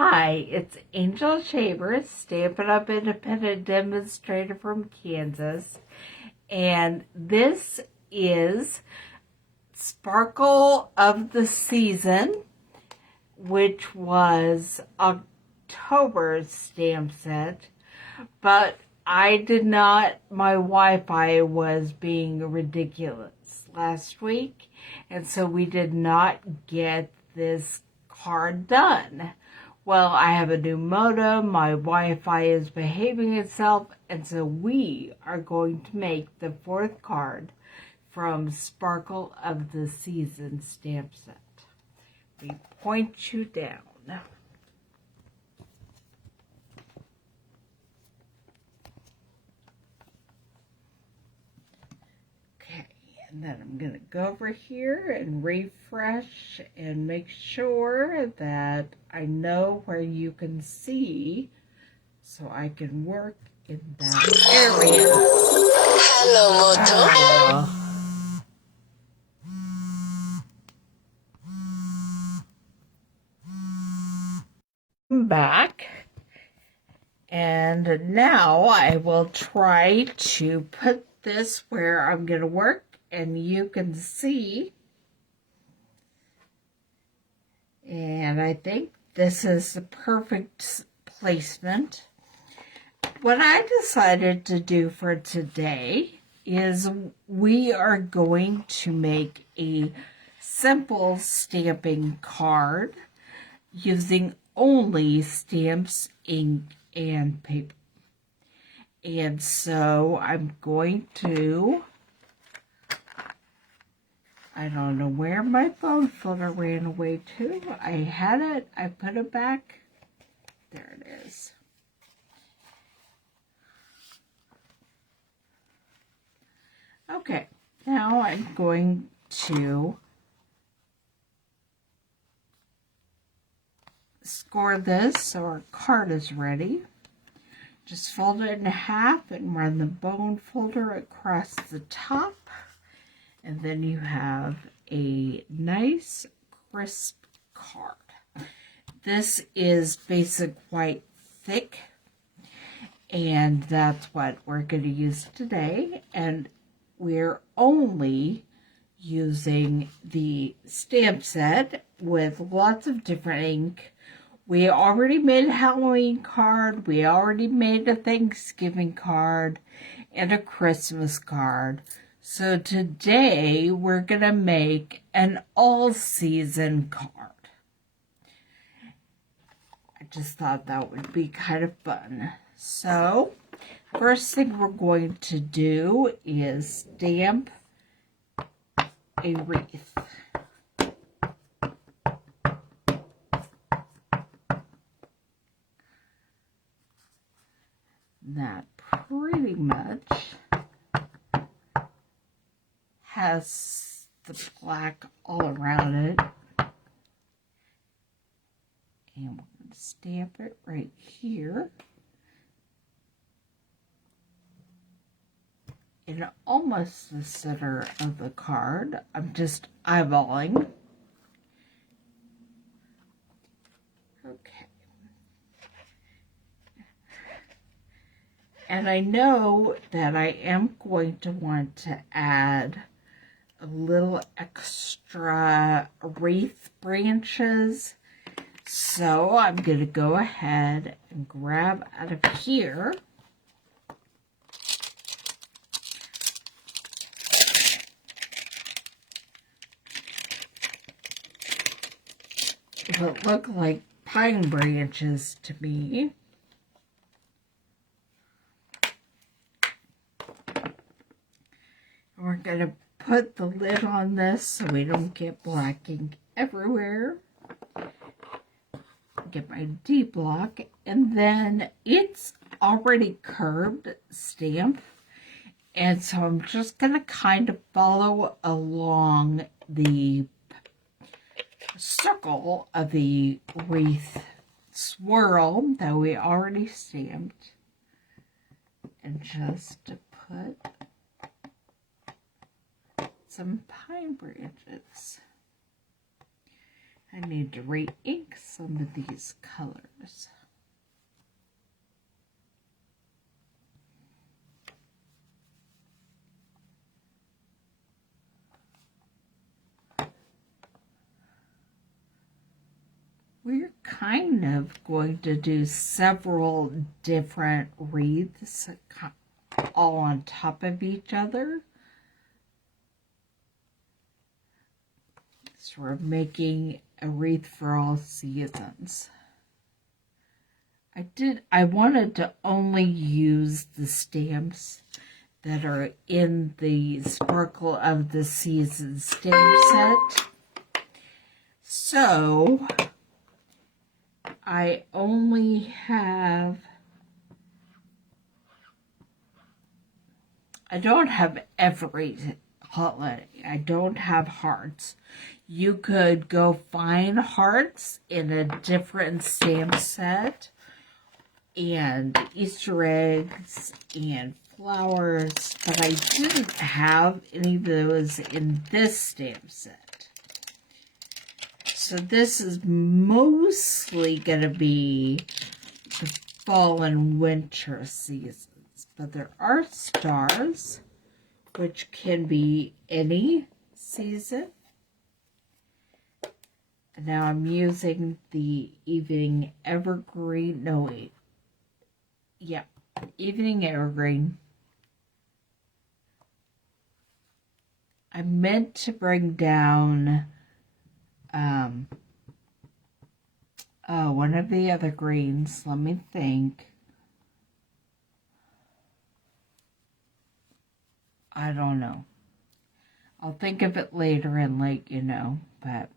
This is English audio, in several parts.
Hi, it's Angel Chambers, Stampin' Up independent demonstrator from Kansas, and this is Sparkle of the Season, which was October's stamp set, but my Wi-Fi was being ridiculous last week, and so we did not get this card done. Well, I have a new modem, my Wi-Fi is behaving itself, and so we are going to make the fourth card from Sparkle of the Season stamp set. We point you down. Okay, and then I'm going to go over here and refresh and make sure that I know where you can see so I can work in that area. Hello, Moto. I'm back, and now I will try to put this where I'm going to work, and you can see. And I think this is the perfect placement. What I decided to do for today is we are going to make a simple stamping card using only stamps, ink, and paper. And so I'm going to, I don't know where my phone folder ran away to. I had it, I put it back. There it is. Okay, now I'm going to score this so our card is ready. Just fold it in half and run the bone folder across the top. And then you have a nice crisp card. This is basic white thick, and that's what we're going to use today. And we're only using the stamp set with lots of different ink. We already made a Halloween card, we already made a Thanksgiving card, and a Christmas card. So today we're going to make an all-season card. I just thought that would be kind of fun. So, first thing we're going to do is stamp a wreath. That pretty much has the black all around it. And we're going to stamp it right here. In almost the center of the card. I'm just eyeballing. Okay. And I know that I am going to want to add a little extra wreath branches. So I'm going to go ahead and grab out of here what look like pine branches to me. We're going to put the lid on this so we don't get black ink everywhere. Get my D-block, and then it's already curved stamp, and so I'm just going to kind of follow along the circle of the wreath swirl that we already stamped, and just to put some pine branches. I need to re-ink some of these colors. We're kind of going to do several different wreaths all on top of each other. So we're making a wreath for all seasons. I wanted to only use the stamps that are in the Sparkle of the Season stamp set. So I only have, I don't have every holiday. I don't have hearts. You could go find hearts in a different stamp set, and Easter eggs and flowers, but I didn't have any of those in this stamp set. So this is mostly going to be the fall and winter seasons, but there are stars, which can be any season. And now I'm using the Evening Evergreen, no wait, yeah, Evening Evergreen. I meant to bring down one of the other greens. Let me think. I don't know. I'll think of it later and let you know, but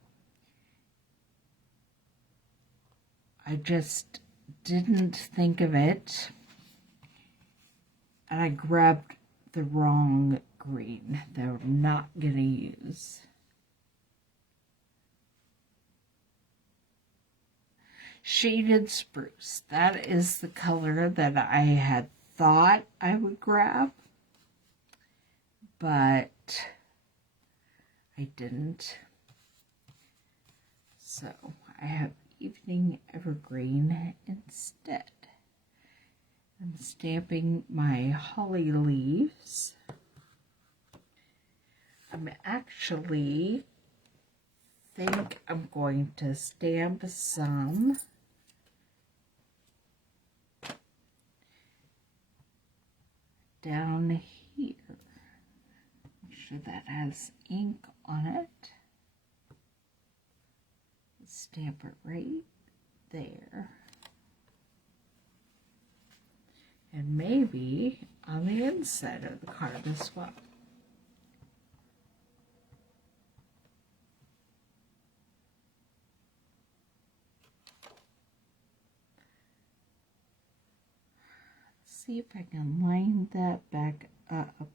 I just didn't think of it, and I grabbed the wrong green that I'm not going to use. Shaded Spruce. That is the color that I had thought I would grab, but I didn't. So I have Evening Evergreen instead. I'm stamping my holly leaves. I'm actually think I'm going to stamp some down here. Make sure that has ink on it. Stamp it right there. And maybe on the inside of the card as well. See if I can line that back up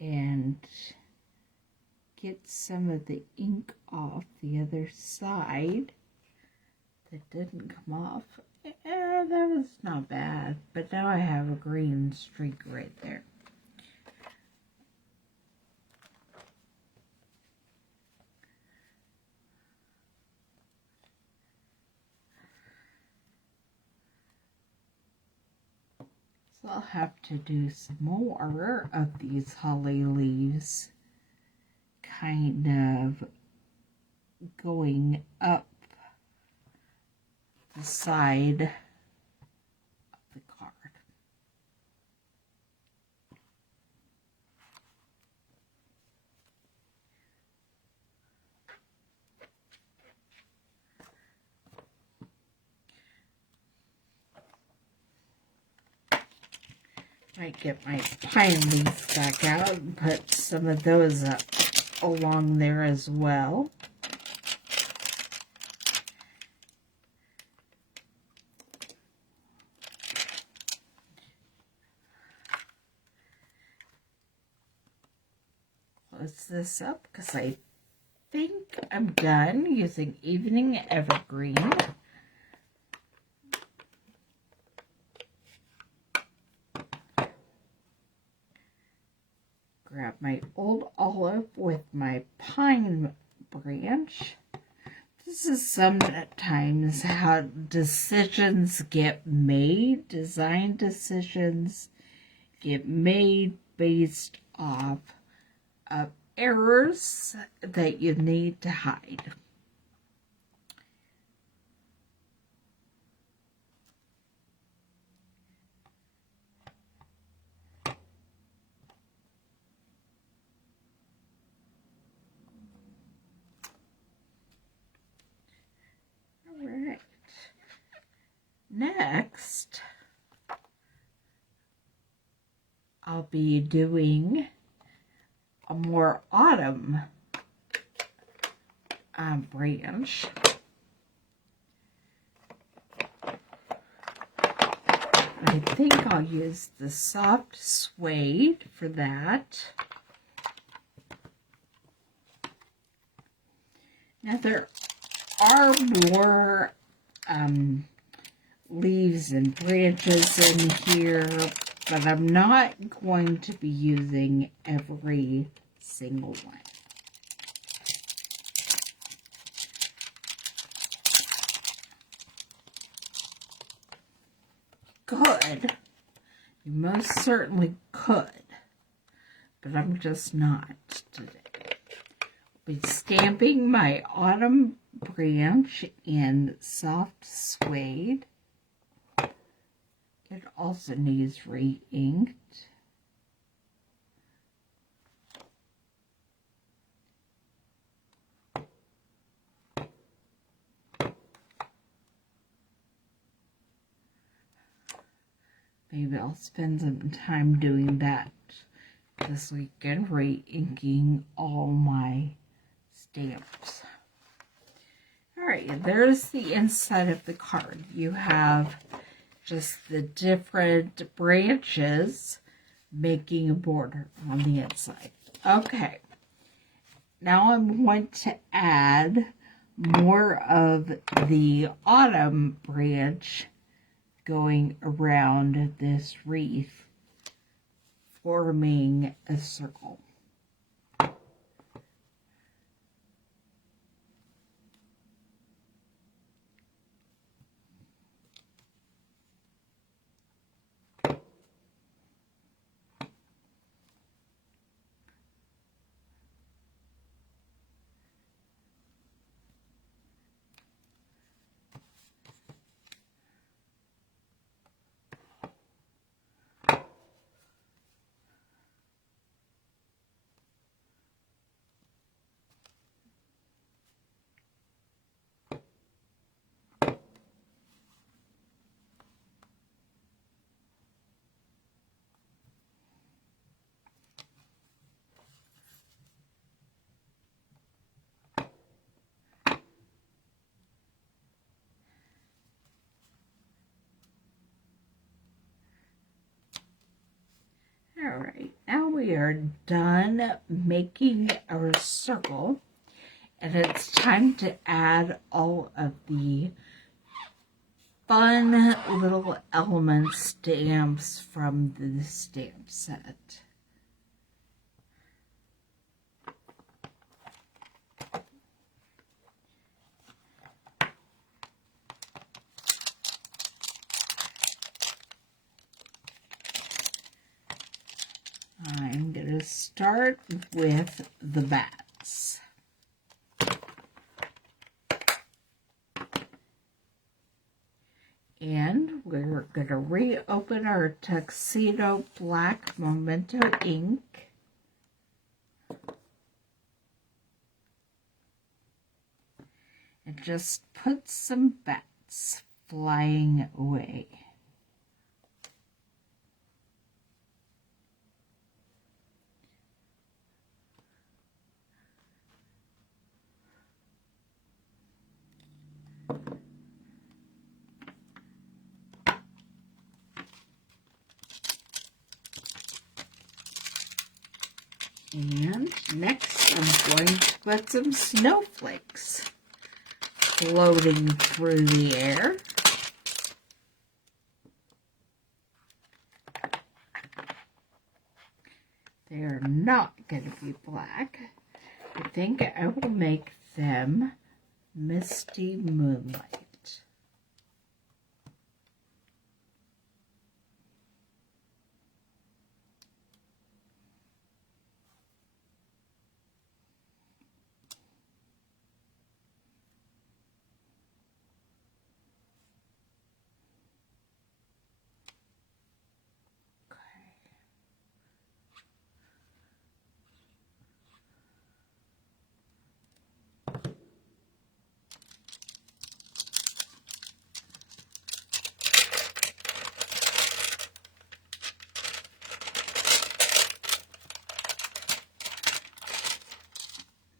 and get some of the ink off the other side that didn't come off. Yeah, that was not bad, but now I have a green streak right there. So I'll have to do some more of these holly leaves, kind of going up the side of the card. Might get my pine leaves back out and put some of those up along there as well. Close this up because I think I'm done using Evening Evergreen. Grab my old olive with my pine branch This is sometimes how decisions get made. Design decisions get made based off of errors that you need to hide. All right. Next, I'll be doing a more autumn branch. I think I'll use the soft suede for that. Now there are more leaves and branches in here, but I'm not going to be using every single one. Could. You most certainly could, but I'm just not today. I'll be stamping my autumn branch in soft suede. It also needs re-inked. Maybe I'll spend some time doing that this weekend, re-inking all my stamps. Alright, there's the inside of the card. You have just the different branches making a border on the inside. Okay, now I'm going to add more of the autumn branch going around this wreath, forming a circle. Alright, now we are done making our circle, and it's time to add all of the fun little element stamps from the stamp set. I'm going to start with the bats. And we're going to reopen our Tuxedo Black Memento ink. And just put some bats flying away. And next I'm going to put some snowflakes floating through the air. They are not going to be black. I think I will make them Misty Moonlight.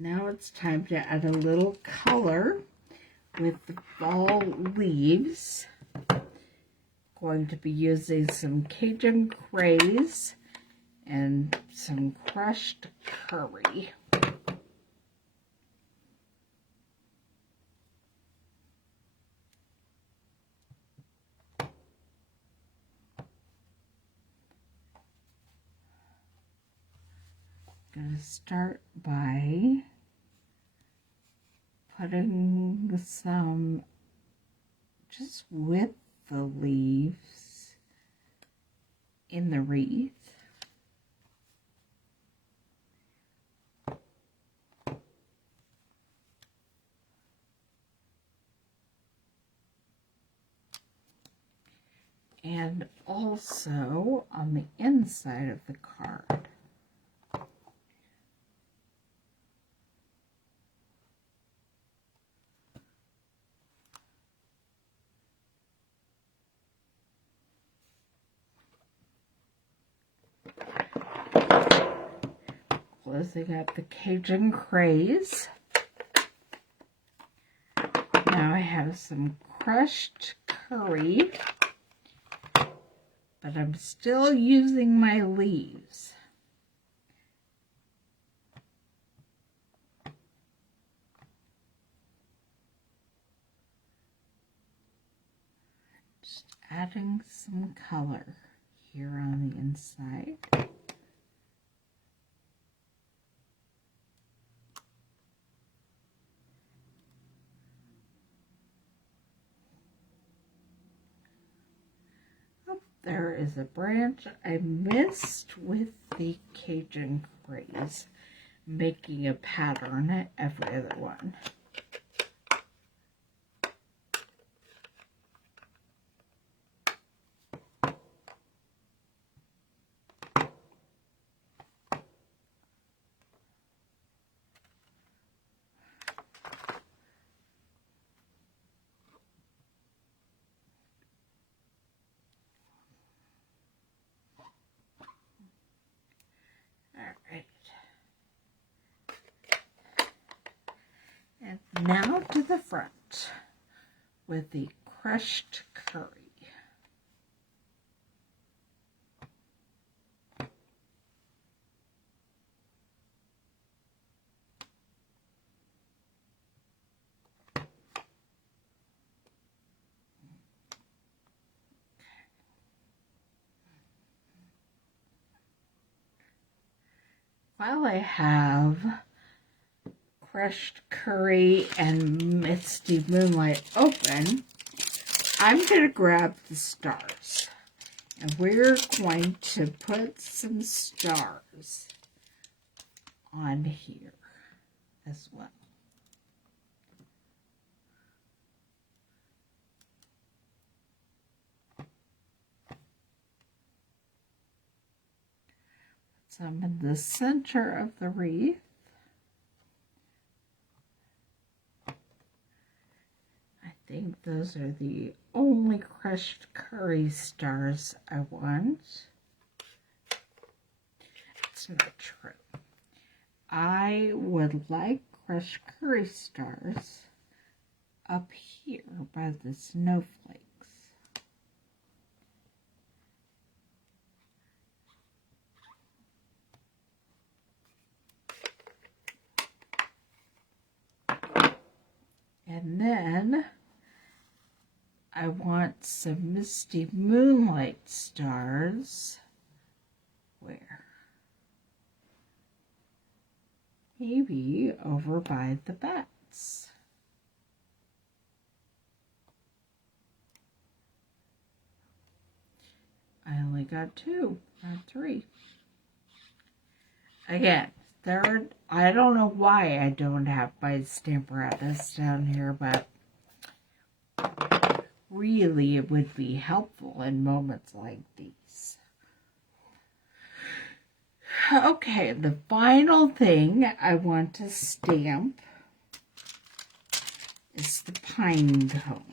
Now it's time to add a little color with the fall leaves. Going to be using some Cajun Craze and some crushed curry. I'm going to start by putting some just with the leaves in the wreath. And also on the inside of the card. Closing up the Cajun Craze. Now I have some crushed curry, but I'm still using my leaves. Just adding some color here on the inside. There is a branch I missed with the Cajun Craze, making a pattern every other one. Alright. And now to the front with the crushed curry. While I have crushed curry and Misty Moonlight open, I'm going to grab the stars. And we're going to put some stars on here as well. Some in the center of the wreath. I think those are the only crushed curry stars I want. It's not true. I would like crushed curry stars up here by the snowflakes. And then I want some Misty Moonlight stars. Where? Maybe over by the bats. only got 2, not 3. Again, third, I don't know why I don't have my stamparatus down here, but really it would be helpful in moments like these. Okay, the final thing I want to stamp is the pine cone.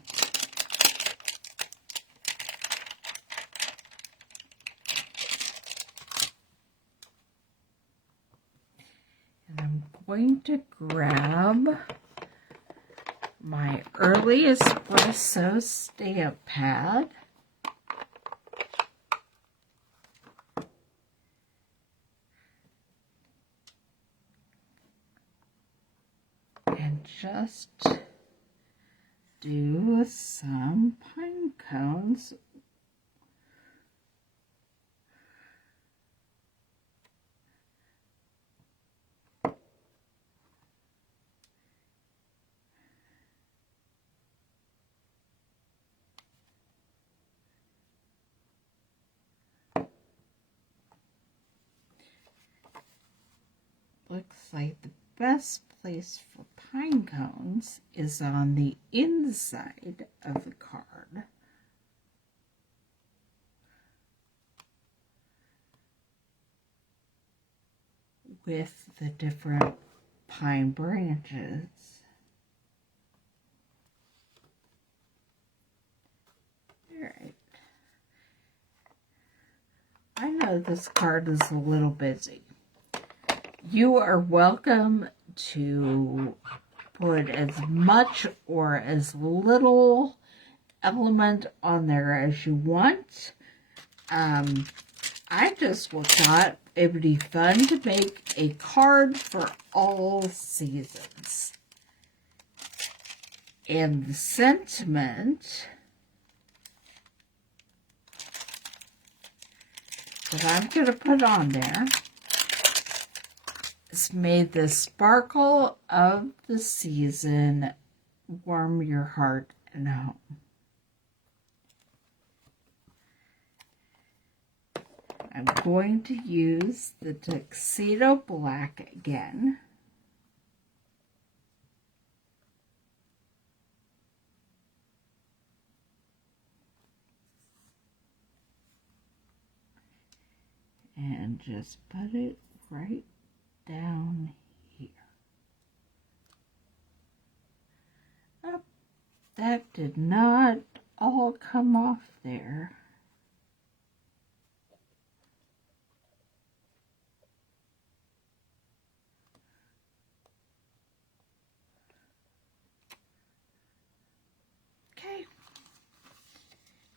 And I'm going to grab my early espresso stamp pad. And just do some pine cones. Looks like the best place for pine cones is on the inside of the card. With the different pine branches. Alright. I know this card is a little busy. You are welcome to put as much or as little element on there as you want. I just thought it would be fun to make a card for all seasons. And the sentiment that I'm going to put on there is, may the sparkle of the season warm your heart and home. I'm going to use the Tuxedo Black again. And just put it right down here. Oh, that did not all come off there. Okay.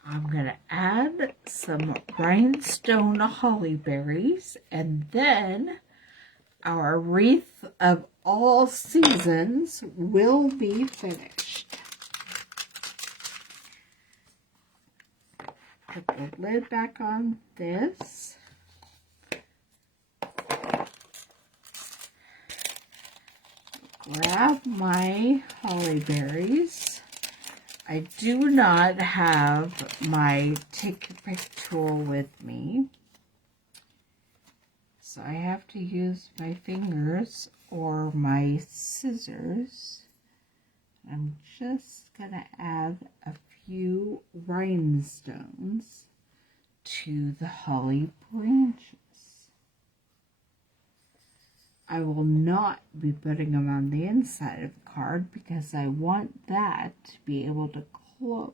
I'm going to add some rhinestone holly berries, and then our wreath of all seasons will be finished. Put the lid back on this. Grab my holly berries. I do not have my take your pick tool with me, so I have to use my fingers or my scissors. I'm just going to add a few rhinestones to the holly branches. I will not be putting them on the inside of the card because I want that to be able to close.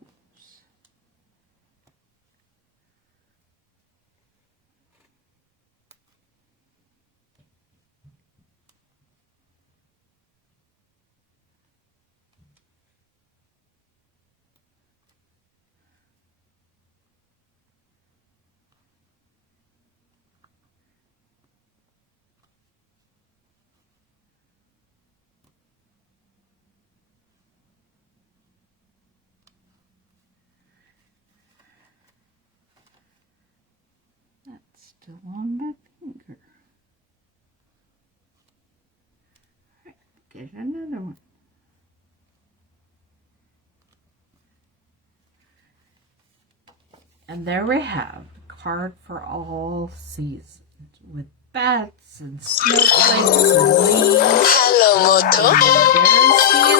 That's still on my finger. All right, get another one. And there we have card for all seasons with bats and snowflakes and leaves. Hello, Moto. There's the